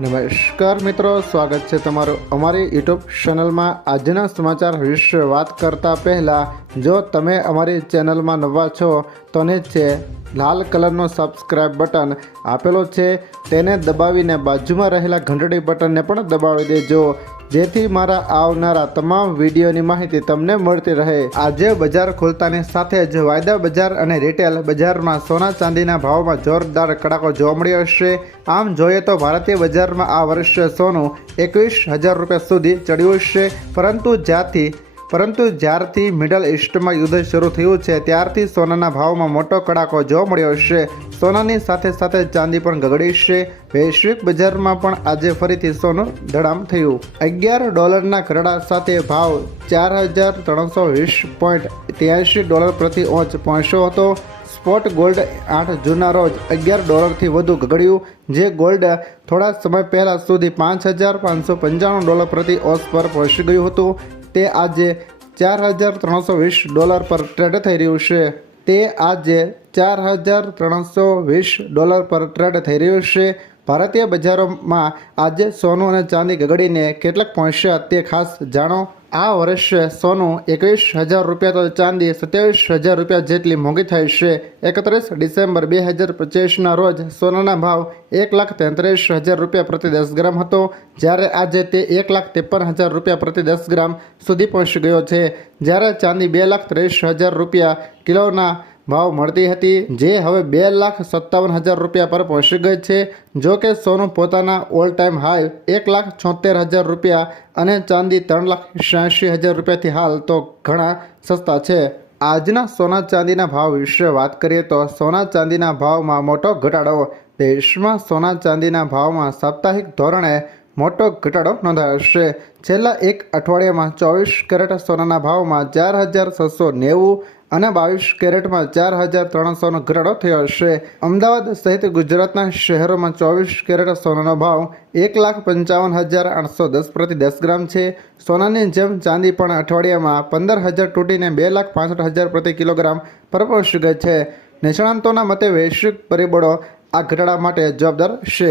નમસ્કાર મિત્રો, સ્વાગત છે તમારું અમારી યુટ્યુબ ચેનલમાં। આજના સમાચાર વિશે વાત કરતા પહેલાં જો તમે અમારી ચેનલમાં નવા છો તો નીચે લાલ કલરનો સબસ્ક્રાઇબ બટન આપેલો છે તેને દબાવીને બાજુમાં રહેલા ઘંટડી બટનને પણ દબાવી દેજો, જેથી મારા આવનારા તમામ વિડીયોની માહિતી તમને મળતી રહે। આજે બજાર ખુલતાની સાથે જ વાયદા બજાર અને રિટેલ બજારમાં સોના ચાંદીના ભાવમાં જોરદાર કડાકો જોવા મળ્યો હશે। આમ જોઈએ તો ભારતીય બજારમાં આ વર્ષે સોનું 21,000 રૂપિયા સુધી ચડ્યું છે, પરંતુ જ્યારથી મિડલ ઇસ્ટમાં યુદ્ધ શરૂ થયું છે ત્યારથી સોનાના ભાવમાં મોટો કડાકો જોવા મળ્યો છે। સોનાની સાથે સાથે ચાંદી પણ ગગડી છે। વૈશ્વિક બજારમાં પણ આજે ફરીથી સોનું ધડામ થયું। $11 ઘરડા સાથે ભાવ $4,320.83 પ્રતિ ઓંચ પહોંચ્યો હતો। સ્પોટ ગોલ્ડ 8 જૂનના રોજ $11 વધુ ગગડ્યું, જે ગોલ્ડ થોડા સમય પહેલા સુધી $5,595 પ્રતિ ઓંચ પર પહોંચી ગયું હતું। તે આજે $4,320 પર ટ્રેડ થઈ રહ્યું છે। ભારતીય બજારોમાં આજે સોનું અને ચાંદી ગગડીને કેટલાક પહોંચ્યા તે ખાસ જાણો। આ વર્ષે સોનું 21,000 રૂપિયા તો ચાંદી 27,000 રૂપિયા જેટલી મોંઘી થઈ છે। 31 ડિસેમ્બર 2025ના રોજ સોનાના ભાવ 1,33,000 રૂપિયા પ્રતિ 10 ગ્રામ હતો, જ્યારે આજે તે 1,53,000 રૂપિયા પ્રતિ 10 ગ્રામ સુધી પહોંચી ગયો છે, જ્યારે ચાંદી 2,30,000 રૂપિયા કિલોના ભાવ મળતી હતી, જે હવે 2,57,000 રૂપિયા પર પહોંચી ગઈ છે। જો કે સોનું પોતાના ઓલ ટાઈમ હાઈ 1,76,000 રૂપિયા અને ચાંદી 3,86,000 રૂપિયાથી હાલ તો ઘણા સસ્તા છે। આજના સોના ચાંદીના ભાવ વિશે વાત કરીએ તો સોના ચાંદીના ભાવમાં મોટો ઘટાડો। દેશમાં સોના ચાંદીના ભાવમાં સાપ્તાહિક ધોરણે મોટો ઘટાડો નોંધાયો છે। છેલ્લા એક અઠવાડિયામાં 24 કેરેટ સોનાના ભાવમાં 4,690 અને 22 કેરેટમાં 4,300નો ઘટાડો થયો છે। અમદાવાદ સહિત ગુજરાતના શહેરોમાં 24 કેરેટ સોનાનો ભાવ 1,55,810 પ્રતિ 10 ગ્રામ છે। સોનાની જેમ ચાંદી પણ અઠવાડિયામાં 15,000 તૂટીને 2,65,000 પ્રતિ કિલોગ્રામ પર પહોંચી ગઈ છે। નિષ્ણાંતોના મતે વૈશ્વિક પરિબળો આ ઘટાડા માટે જવાબદાર છે।